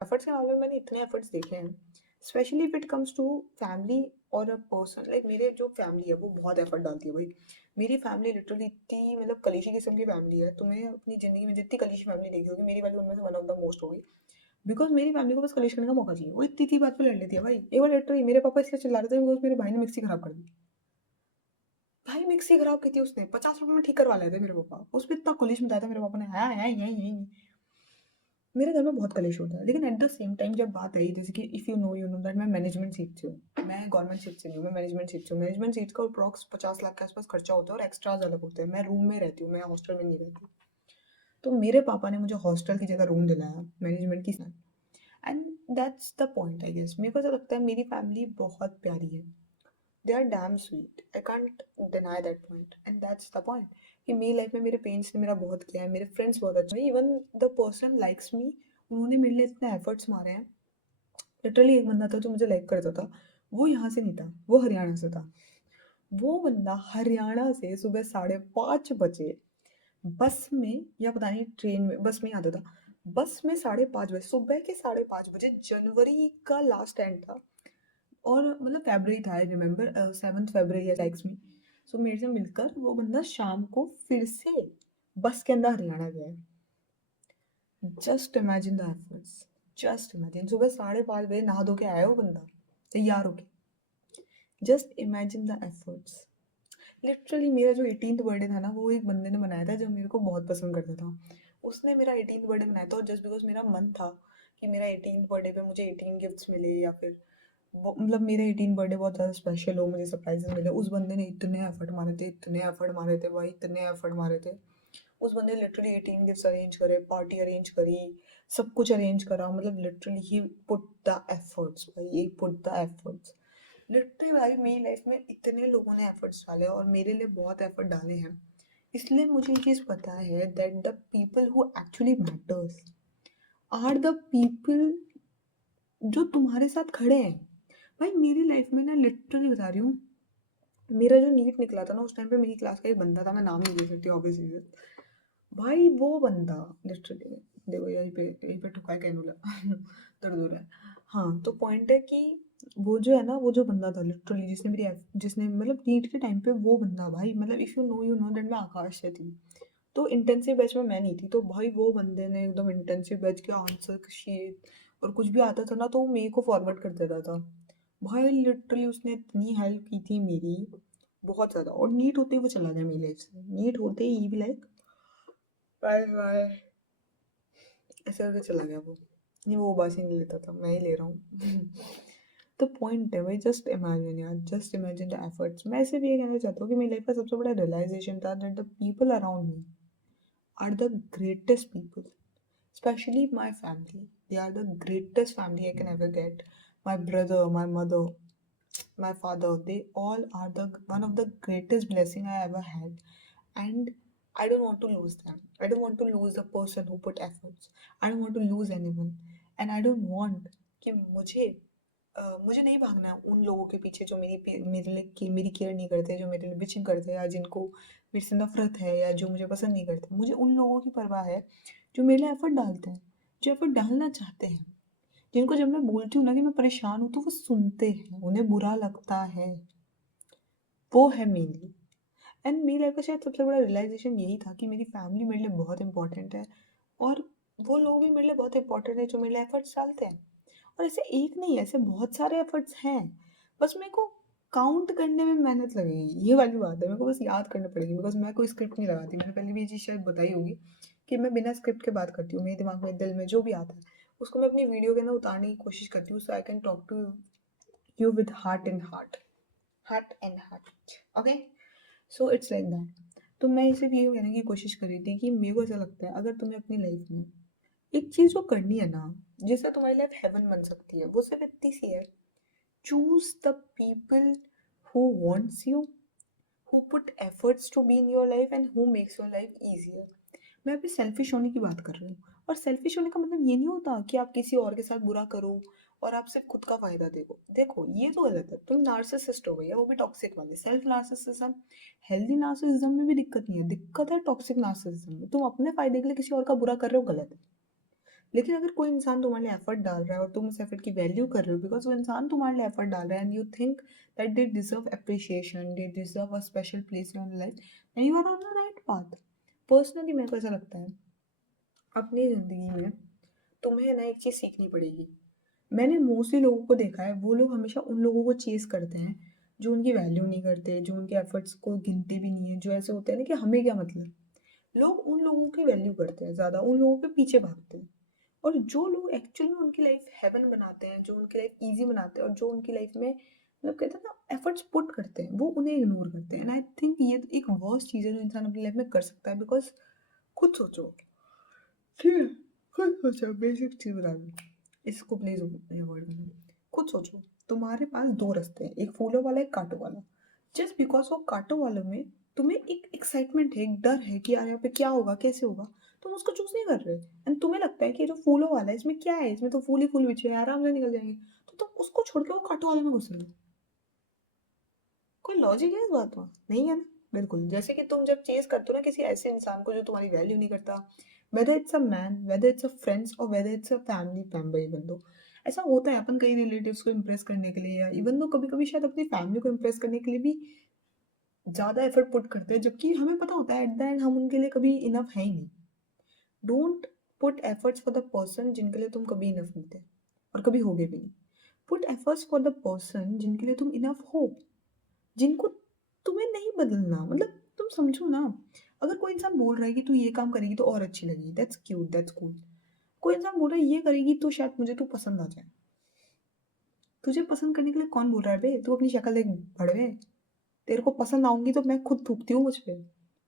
Efforts के मामले में मैंने इतने एफर्ट्स देखे हैं, specially if it comes to family और अ पर्सन। लाइक मेरे जो फैमिली है वो बहुत एफर्ट डालती है भाई। मेरी फैमिली लिटरली इतनी मतलब कलीशी किस्म की फैमिली है। तुम्हें अपनी जिंदगी में जितनी कलीशी फैमिली देखी होगी, मेरी वाली उनमें से वन ऑफ द मोस्ट होगी। बिकॉज मेरी फैमिली को बस कलेश करने का मौका चाहिए, वो इतनी इतनी बात पे लड़ लेती है भाई। एक बार लिटरली मेरे पापा इसलिए चिल्ला रहे थे बिकॉज मेरे भाई ने मिक्सी खराब कर दी। भाई मिक्सी खराब की थी उसने, 50 रुपए में ठीक करवा लाए थे मेरे पापा। उस पर इतना कलेश मचाया था मेरे पापा ने, है यही। मेरे घर में बहुत कलेश होता है, लेकिन एट द सेम टाइम जब बात आई, जैसे कि इफ़ यू नो दैट मैं मैनेजमेंट सीखती हूँ, मैं गवर्नमेंट सीट से नहीं हूँ, मैं मैनेजमेंट सीट से हूँ। मैनेजमेंट सीट का अप्रॉक्स 50 लाख के आसपास खर्चा होता है और एक्स्ट्राज अलग होते हैं। मैं रूम में रहती हूँ, मैं हॉस्टल में नहीं रहती। तो मेरे पापा ने मुझे हॉस्टल की जगह रूम दिलाया मैनेजमेंट की। And that's the point I guess. मेरे को ऐसा लगता है मेरी फैमिली बहुत प्यारी है। They are damn sweet, I can't deny that point, and that's the point कि मेरी लाइफ में मेरे पेरेंट्स ने मेरा बहुत किया है, मेरे फ्रेंड्स बहुत अच्छे हैं, even the person likes me, उन्होंने मेरे लिए इतने एफर्ट्स मारे हैं। लिटरली एक बंदा था जो मुझे लाइक करता था, वो यहाँ से नहीं था, वो हरियाणा से था। वो बंदा हरियाणा से सुबह 5:30 बजे बस में, या पता नहीं ट्रेन में, बस में ही आता था। बस में 5:30 बजे, सुबह के 5:30 बजे, जनवरी का लास्ट एंड था और मतलब फरवरी था, I remember 7 February likes me. सो मेरे से मिलकर वो बंदा शाम को फिर से बस के अंदर हरियाणा गया है। Just imagine the efforts, just imagine, सुबह 5:30 बजे नहा धो के आया वो बंदा तैयार होके। Just imagine the efforts. Literally मेरा जो 18th बर्थडे था ना, वो एक बंदे ने बनाया था जो मेरे को बहुत पसंद करता था। उसने मेरा 18th बर्थडे बनाया था, और जस्ट बिकॉज मेरा मन था कि मेरा 18th बर्थडे पे मुझे 18 गिफ्ट्स मिले, या फिर मतलब मेरा 18 बर्थडे बहुत ज़्यादा स्पेशल हो, मुझे सरप्राइजेस मिले। उस बंदे ने इतने एफर्ट मारे थे, इतने एफर्ट मारे थे भाई, इतने एफर्ट मारे थे। उस बंदे ने लिटरली 18 गिफ्ट्स अरेंज करे, पार्टी अरेंज करी, सब कुछ अरेंज करा। मतलब literally he put the efforts भाई, ही पुट द एफर्ट्स। लिटरली भाई मेरी लाइफ में इतने लोगों ने एफर्ट्स डाले और मेरे लिए बहुत एफर्ट डाले हैं। इसलिए मुझे ये चीज़ पता है that the people who actually matters are the people जो तुम्हारे साथ खड़े हैं। भाई मेरी लाइफ में ना, लिटरली बता रही हूँ, मेरा जो नीट निकला था ना, उस टाइम पे मेरी क्लास का एक बंदा था, मैं नाम नहीं ले सकती ऑब्वियसली। भाई वो बंदा लिटरली, देखो यहीं पे ठुका है कैनुला दर्द हो रहा है। हाँ, तो पॉइंट है कि वो जो है ना, वो जो बंदा था लिटरली, जिसने मतलब नीट के टाइम पे, वो बंदा भाई, मतलब इफ़ यू नो दैट मैं आकाश से थी। तो इंटेंसिव बैच में मैं नहीं थी, तो भाई वो बंदे ने एकदम इंटेंसिव बैच के आंसर शीट और कुछ भी आता था ना, तो वो मेरे को फॉरवर्ड कर देता था। भाई लिटरली उसने इतनी हेल्प की थी मेरी, बहुत ज़्यादा। और नीट होते ही वो चला गया मेरी लाइफ से, नीट होते ही भी लाइक बाय बाय ऐसे करके चला गया वो। नहीं, वो बासी नहीं लेता था, मैं ही ले रहा हूँ तो पॉइंट है भाई, जस्ट इमेजिन यार, जस्ट इमेजिन द एफर्ट्स। मैं सिर्फ ये कहना चाहता हूँ कि मेरी लाइफ का सबसे बड़ा रियलाइजेशन था that the people around me are the greatest people, especially my family. They are the greatest family I can ever get. My brother, my mother, my father, they all are the one of the greatest blessing I ever had. And I don't want to lose them. I don't want to lose the person who put efforts. I don't want to lose anyone. And I don't want कि मुझे नहीं भागना है उन लोगों के पीछे जो मेरे लिए मेरी केयर नहीं करते, जो मेरे लिए बिचिंग करते हैं, या जिनको मेरे से नफरत है, या जो मुझे पसंद नहीं करते। मुझे उन लोगों की परवाह है जो मेरे लिए एफर्ट डालते हैं, जो एफर्ट डालना चाहते हैं, जिनको जब मैं बोलती हूँ ना कि मैं परेशान हूँ, तो वो सुनते हैं, उन्हें बुरा लगता है। वो है मेनली। एंड मेरी लाइफ का शायद सबसे बड़ा रियलाइजेशन यही था कि मेरी फैमिली मेरे लिए बहुत इंपॉर्टेंट है, और वो लोग भी मेरे लिए बहुत इंपॉर्टेंट है जो मेरे लिए एफर्ट्स डालते हैं। और ऐसे एक नहीं, ऐसे बहुत सारे एफर्ट्स हैं, बस मेरे को काउंट करने में मेहनत लगेगी, ये वाली बात है। मेरे को बस याद करना पड़ेगी, बिकॉज मैं कोई स्क्रिप्ट नहीं लगाती। मैंने पहले भी ये चीज़ शायद बताई होगी कि मैं बिना स्क्रिप्ट के बात करती हूँ। मेरे दिमाग में, दिल में जो भी आता है, उसको मैं अपनी वीडियो के अंदर उतारने की कोशिश करती हूँ, so I can talk to you with heart and heart, heart and heart. Okay, so it's like that. तो मैं सिर्फ ये कहने की कोशिश कर रही थी कि मेरे को ऐसा लगता है, अगर तुम्हें अपनी लाइफ में एक चीज़ जो करनी है ना, जिससे तुम्हारी लाइफ हेवन बन सकती है, वो सिर्फ इतनी सी है: choose the people who wants you, who put efforts to be in your life, and who makes your life easier. मैं अभी सेल्फिश होने की बात कर रही हूँ। और सेल्फिश होने का मतलब ये नहीं होता कि आप किसी और के साथ बुरा करो और आप सिर्फ खुद का फायदा देखो। देखो ये तो गलत है, तुम नार्सिसिस्ट हो भैया, वो भी टॉक्सिक वाले। सेल्फ नार्सिसिज्म, हेल्दी नार्सिसिज्म में भी दिक्कत नहीं है, दिक्कत है टॉक्सिक नार्सिसिज्म में। तुम अपने फायदे के लिए किसी और का बुरा कर रहे हो, गलत है। लेकिन अगर कोई इंसान तुम्हारे लिए एफर्ट डाल रहा है और तुम उस एफर्ट की वैल्यू कर रहे हो बिकॉज वो इंसान तुम्हारे लिए एफर्ट डाल रहा है and you think that they deserve appreciation, they deserve a special place in your life and you are on the right path. Personally मेरे को ऐसा लगता है अपनी ज़िंदगी में तुम्हें ना एक चीज़ सीखनी पड़ेगी। मैंने मोस्टली लोगों को देखा है वो लोग हमेशा उन लोगों को चेज़ करते हैं जो उनकी वैल्यू नहीं करते, जो उनके एफर्ट्स को गिनते भी नहीं है, जो ऐसे होते हैं ना कि हमें क्या मतलब। लोग उन लोगों की वैल्यू करते हैं ज़्यादा, उन लोगों के पीछे भागते हैं। और जो लोग एक्चुअल में उनकी लाइफ हेवन बनाते हैं, जो उनकी लाइफ ईज़ी बनाते हैं और जो उनकी लाइफ में मतलब कहते हैं ना एफर्ट्स पुट करते हैं, वो उन्हें इग्नोर करते हैं। एंड आई थिंक ये एक वर्स्ट चीज़ है जो इंसान अपनी लाइफ में कर सकता है बिकॉज खुद सोचो, ठीक है, खुद सोचो, बेसिक चीज़ बता दूँ, इसको प्लीज़ अवॉइड करना। खुद सोचो, तुम्हारे पास दो रास्ते हैं, एक फूलों वाला एक कांटों वाला। जस्ट बिकॉज वो कांटों वालों में तुम्हें एक एक्साइटमेंट है, एक डर है कि यार यहाँ पे क्या होगा, कैसे होगा, तुम उसको चूज नहीं कर रहे एंड तुम्हें लगता है कि जो फूलों वाला है इसमें क्या है, इसमें तो फूल ही फूल बिछे हैं, आराम से निकल जाएंगे, तो तुम उसको छोड़ के वो कांटों वाले में घुस रहे हो। कोई लॉजिक है इस बात में? नहीं है ना। बिल्कुल जैसे कि तुम जब चेज करते हो ना किसी ऐसे इंसान को जो तुम्हारी वैल्यू नहीं करता, whether it's a man, whether it's a friends और whether it's a family member, even though ऐसा होता है अपन कई रिलेटिव्स को इम्प्रेस करने के लिए या इवन दो कभी कभी शायद अपनी फैमिली को इम्प्रेस करने के लिए भी ज़्यादा एफर्ट पुट करते हैं जबकि हमें पता होता है एट द एंड हम उनके लिए कभी इनफ है ही नहीं। Don't put efforts for the person जिनके लिए तुम कभी इनफ नहीं थे और कभी होगे भी नहीं। Put efforts for the person जिनके लिए तुम इनफ हो, जिनको तुम्हें नहीं बदलना। मतलब तुम समझो ना, अगर कोई इंसान बोल रहा है कि तू ये काम करेगी तो और अच्छी लगेगी, दैट्स क्यूट, दैट्स कूल। कोई इंसान बोल रहा है ये करेगी तो शायद मुझे तू पसंद आ जाए। तुझे पसंद करने के लिए कौन बोल रहा है बे? तू अपनी शक्ल देख भड़वे। तेरे को पसंद आऊंगी तो मैं खुद थूकती हूँ मुझ पे।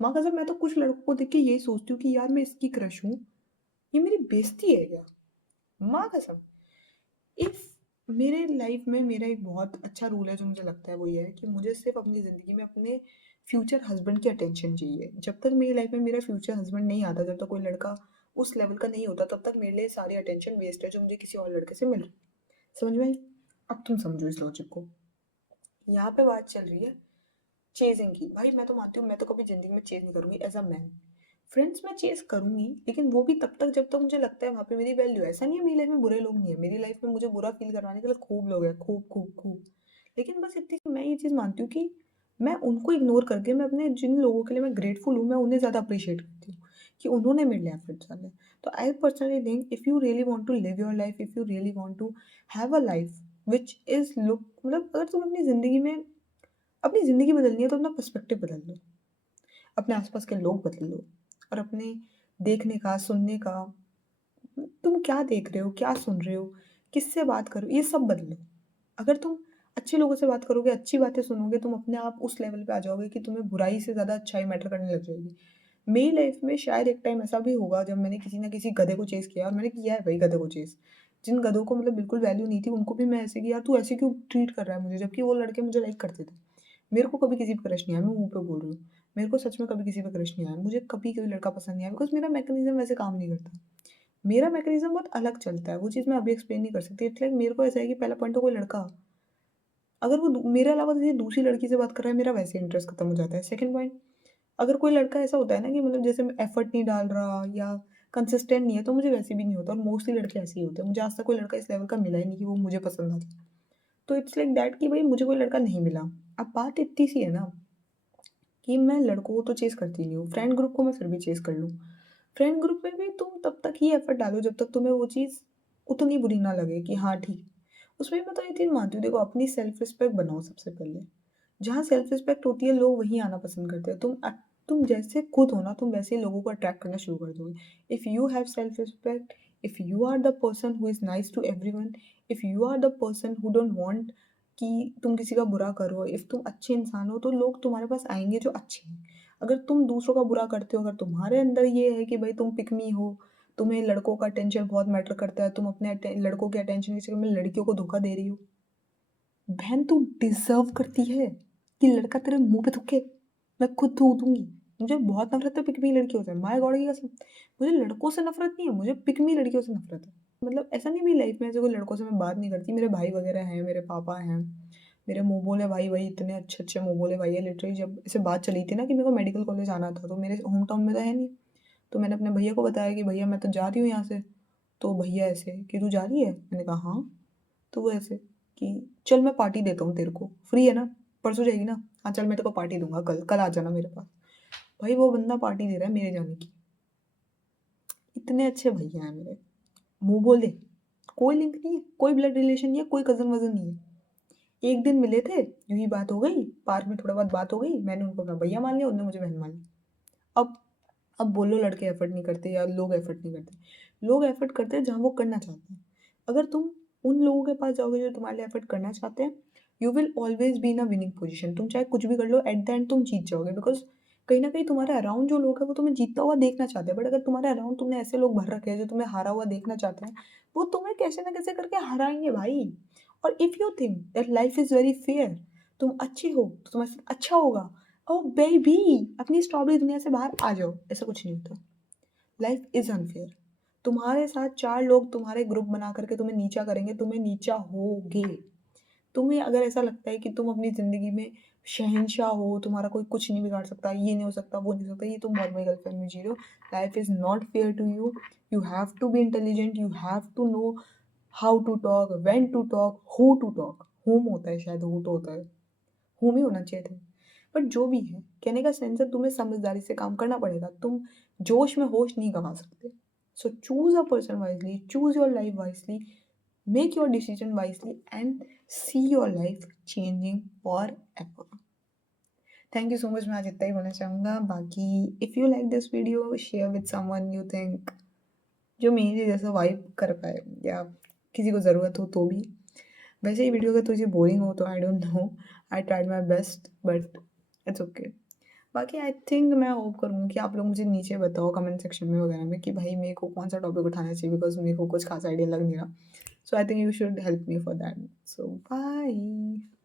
माँ कसम मैं तो कुछ लड़कों को देख के यही सोचती हूँ कि यार मैं इसकी क्रश हूँ, ये मेरी बेइज्जती है क्या? माँ कसम। इफ मेरे लाइफ में मेरा एक बहुत अच्छा रूल है जो मुझे लगता है वो ये है कि मुझे सिर्फ अपनी ज़िंदगी में अपने फ्यूचर हस्बैंड की अटेंशन चाहिए। जब तक मेरी लाइफ में मेरा फ्यूचर हस्बैंड नहीं आता, जब तक कोई लड़का उस लेवल का नहीं होता, तब तक मेरे लिए सारी अटेंशन वेस्ट है जो मुझे किसी और लड़के से मिल रही है। समझ में आई? अब तुम समझो इस लॉजिक को। यहाँ पे बात चल रही है चेजिंग की। भाई मैं तो मानती हूँ मैं तो कभी जिंदगी में चेज नहीं करूंगी एज अ मैन। फ्रेंड्स मैं चेज करूंगी लेकिन वो भी तब तक जब तक मुझे लगता है वहाँ पे मेरी वैल्यू। ऐसा नहीं है मेरी लाइफ में बुरे लोग नहीं है, मेरी लाइफ में मुझे बुरा फील करवाने के लिए खूब लोग हैं, खूब खूब खूब। लेकिन बस इतनी मैं ये चीज़ मानती हूँ कि मैं उनको इग्नोर करके मैं अपने जिन लोगों के लिए मैं ग्रेटफुल हूँ मैं उन्हें ज़्यादा अप्रिशिएट करती हूँ कि उन्होंने मेरे लिए एफर्ट्स डाले। तो I personally think if you really want to live your life, if you really want to have a life which is look, मतलब अगर तुम अपनी ज़िंदगी बदलनी है तो अपना पर्सपेक्टिव बदल लो, अपने आसपास के लोग बदल लो और अपने देखने का, सुनने का, तुम क्या देख रहे हो, क्या सुन रहे हो, किससे बात करो, ये सब बदलो। अगर तुम अच्छे लोगों से बात करोगे, अच्छी बातें सुनोगे, तुम अपने आप उस लेवल पे आ जाओगे कि तुम्हें बुराई से ज़्यादा अच्छाई मैटर करने लग जाएगी। मेरी लाइफ में शायद एक टाइम ऐसा भी होगा जब मैंने किसी ना किसी गधे को चेज़ किया और मैंने किया है भाई गधे को चेज़। जिन गधों को मतलब बिल्कुल वैल्यू नहीं थी उनको भी मैं ऐसे कि यार तू ऐसे क्यों ट्रीट कर रहा है मुझे, जबकि वो लड़के मुझे लाइक करते थे। मेरे को कभी किसी पे क्रश नहीं आया, मैं मुँह पे बोल रही हूँ। मेरे को सच में कभी किसी पे क्रश नहीं आया, मुझे कभी कोई लड़का पसंद नहीं आया बिकॉज़ मेरा मैकेनिज़्म वैसे काम नहीं करता। मेरा मैकेनिज़्म बहुत अलग चलता है, वो चीज़ मैं अभी एक्सप्लेन नहीं कर सकती। इट्स लाइक मेरे को ऐसा है कि पहला पॉइंट तो कोई लड़का, अगर वो मेरे अलावा किसी दूसरी लड़की से बात कर रहा है, मेरा वैसे ही इंटरेस्ट खत्म हो जाता है। सेकंड पॉइंट, अगर कोई लड़का ऐसा होता है ना कि मतलब जैसे एफर्ट नहीं डाल रहा या कंसिस्टेंट नहीं है, तो मुझे वैसे भी नहीं होता और मोस्टली लड़के ऐसे ही होते हैं। मुझे आज तक कोई लड़का इस लेवल का मिला ही नहीं कि वो मुझे पसंद आ जाए। तो इट्स लाइक दैट कि भाई मुझे कोई लड़का नहीं मिला। अब बात इतनी सी है ना कि मैं लड़कों को तो चेज़ करती नहीं हूँ, फ्रेंड ग्रुप को मैं फिर भी चेज़ कर लूँ। फ्रेंड ग्रुप में भी तुम तब तक ही एफर्ट डालो जब तक तुम्हें वो चीज़ उतनी बुरी ना लगे कि हाँ ठीक। उसमें मैं तो ये चीज़ मानती हूँ, देखो अपनी सेल्फ रिस्पेक्ट बनाओ सबसे पहले। जहाँ सेल्फ रिस्पेक्ट होती है लोग वहीं आना पसंद करते हैं। तुम जैसे खुद हो ना तुम वैसे ही लोगों को अट्रैक्ट करना शुरू कर दोगे। If you have self respect, if you are the person who is nice to everyone, if you are the person who don't want कि तुम किसी का बुरा करो, इफ़ तुम अच्छे इंसान हो तो लोग तुम्हारे पास आएँगे जो अच्छे हैं। अगर तुम दूसरों का बुरा करते हो, अगर तुम्हारे अंदर ये है कि भाई तुम पिक मी हो, तुम्हें लड़कों का अटेंशन बहुत मैटर करता है, तुम अपने लड़कों के अटेंशन के चक्कर में लड़कियों को धोखा दे रही हो, बहन तू डिजर्व करती है कि लड़का तेरे मुंह पे थूके। मैं खुद थूक दूंगी। मुझे बहुत नफरत है पिकमी लड़कियों से, माय गॉड की कसम। मुझे लड़कों से नफरत नहीं है, मुझे पिकमी लड़कियों से नफरत है। मतलब ऐसा नहीं मेरी लाइफ में ऐसे कोई लड़कों से मैं बात नहीं करती, मेरे भाई वगैरह हैं, मेरे पापा हैं, मेरे मुंह बोले भाई भाई इतने अच्छे अच्छे मुंह बोले भाई है। लिटरली जब ऐसे बात चली थी ना कि मेरे को मेडिकल कॉलेज आना था तो मेरे होम टाउन में तो है नहीं, तो मैंने अपने भैया को बताया कि भैया मैं तो जा रही हूँ यहाँ से, तो भैया ऐसे कि तू जा रही है? मैंने कहा हाँ। तो वो ऐसे कि चल मैं पार्टी देता हूँ तेरे को, फ्री है ना, परसों जाएगी ना, हाँ चल मैं तेरे को पार्टी दूंगा, कल कल आ जाना मेरे पास। भाई वो बंदा पार्टी दे रहा है मेरे जाने की। इतने अच्छे भैया हैं मेरे, मुंह बोले, कोई लिंक नहीं है, कोई ब्लड रिलेशन नहीं है, कोई कजन वजन नहीं है। एक दिन मिले थे, यूं ही बात हो गई, पार्क में थोड़ा बहुत बात हो गई, मैंने उनको अपना भैया मान लिया, उन्होंने मुझे बहन मान लिया। अब बोलो लड़के एफर्ट नहीं करते या लोग एफर्ट नहीं करते। लोग एफर्ट करते हैं जहाँ वो करना चाहते हैं। अगर तुम उन लोगों के पास जाओगे जो तुम्हारे लिए एफर्ट करना चाहते हैं, you will always be in a winning position. तुम चाहे कुछ भी कर लो, एट द एंड तुम जीत जाओगे, बिकॉज कहीं ना कहीं तुम्हारे अराउंड जो लोग हैं वो तुम्हें जीतता हुआ देखना चाहते हैं। बट अगर तुम्हारे अराउंड तुमने ऐसे लोग भर रखे हैं जो तुम्हें हारा हुआ देखना चाहते हैं, वो तुम्हें कैसे ना कैसे करके हराएंगे भाई। और if you think that life is very fair, तुम अच्छे हो तो तुम्हारे साथ अच्छा होगा, ओ बेबी अपनी स्ट्रॉबेरी दुनिया से बाहर आ जाओ। ऐसा कुछ नहीं होता। Life is unfair. तुम्हारे साथ चार लोग तुम्हारे ग्रुप बना करके तुम्हें नीचा करेंगे, तुम्हें नीचा होगे। तुम्हें अगर ऐसा लगता है कि तुम अपनी ज़िंदगी में शहंशाह हो, तुम्हारा कोई कुछ नहीं बिगाड़ सकता, ये नहीं हो सकता, वो नहीं हो सकता, ये तुम बहुत बड़ी गलतफहमी में जी रहे हो। Life is not fair to you. You have to be intelligent, you have to know how to talk, when to talk, who to talk. Whom होता है शायद, हु तो होता है, हुम ही होना चाहिए था। बट जो भी है, कहने का सेंस है तुम्हें समझदारी से काम करना पड़ेगा। तुम जोश में होश नहीं गवा सकते। So choose a person wisely, choose your life wisely, make your decision wisely and see your life changing for ever. Thank you so much. मैं आज इतना ही बोलना चाहूँगा। बाकी if you like this video, share with someone you think जो मेरे जैसा vibe कर पाए, या किसी को ज़रूरत हो तो भी। वैसे ये वीडियो अगर तुझे बोरिंग हो तो I don't know, I tried my best but it's okay. बाकी आई थिंक मैं होप करूँगी कि आप लोग मुझे नीचे बताओ कमेंट सेक्शन में वगैरह में कि भाई मेरे को कौन सा टॉपिक उठाना चाहिए, बिकॉज मेरे को कुछ खास आइडिया लग नहीं रहा। So I think you should help me for that. So bye.